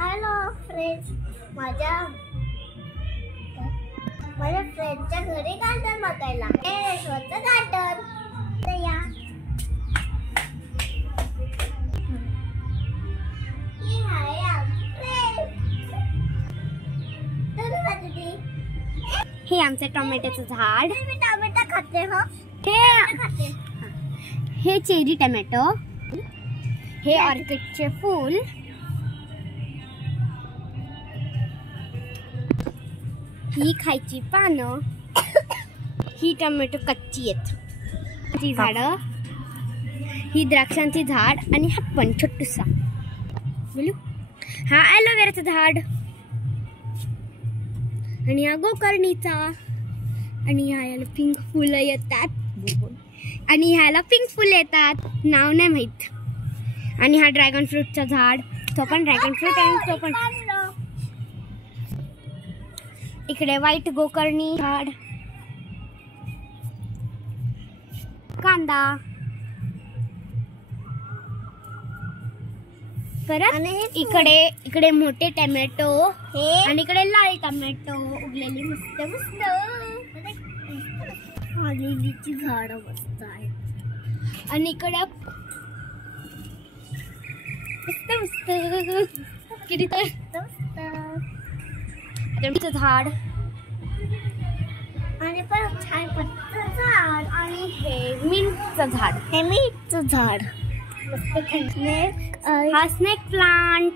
Hello friends, माझ्या फ्रेंडच्या घरी garden बघायला स्वतः गार्डन तर या. हे आमचं टोमॅटोचं झाड. मी टोमॅटो खाते हो. हे चेरी टोमॅटो. हे ऑर्किडचे फूल. ही खायची पानं. ही टोमॅटो कच्ची आहेत. ती झाडं. ही द्राक्षांची झाड आणि हा पण छोटूसा बोलू. हा ॲलोवेराचं झाड आणि हा गोकर्णीचा. आणि ह्याला पिंक फुलं येतात आणि ह्याला पिंक फुलं येतात, नाव नाही माहित. आणि हा ड्रॅगन फ्रूटचा झाड. तो पण ड्रॅगन फ्रूट आहे. तो पण इकडे व्हाईट गोकर्णी झाड. कांदा परत. आणि इकडे मोठे टोमॅटो आणि इकडे लाल टोमॅटो उगलेली मस्त मस्त. लिलीची झाडं मस्त आहेत. आणि इकडे मस्त मस्त किती तर झाड आणि पण छान पत्ताचं झाड. आणि हे मिंटचं झाड. हे मीठचं झाड मस्त थंड. हा स्नेक प्लांट.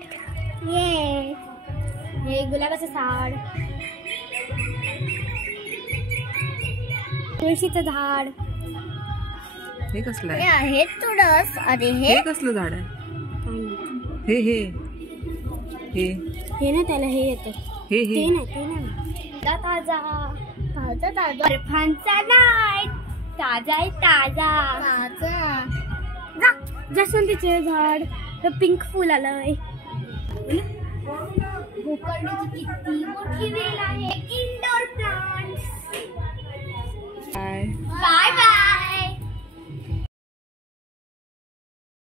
हे गुलाबाचं झाड. तुळशीचं झाड. हे कसलं हे आहे? आहे तुळस. अरे हे कसलं झाड आहे? हे हे हे हे ना त्याला हे येते. हे हे ते नाही ताजा ताजा ताजा बर्फांचा नाही. ताजा आहे ताजा. ताजा जास्वंदीचे झाड. पिंक फुल आलंय. गोकर्णीची किती मोठी वेल आहे. Indoor plants. काय? काय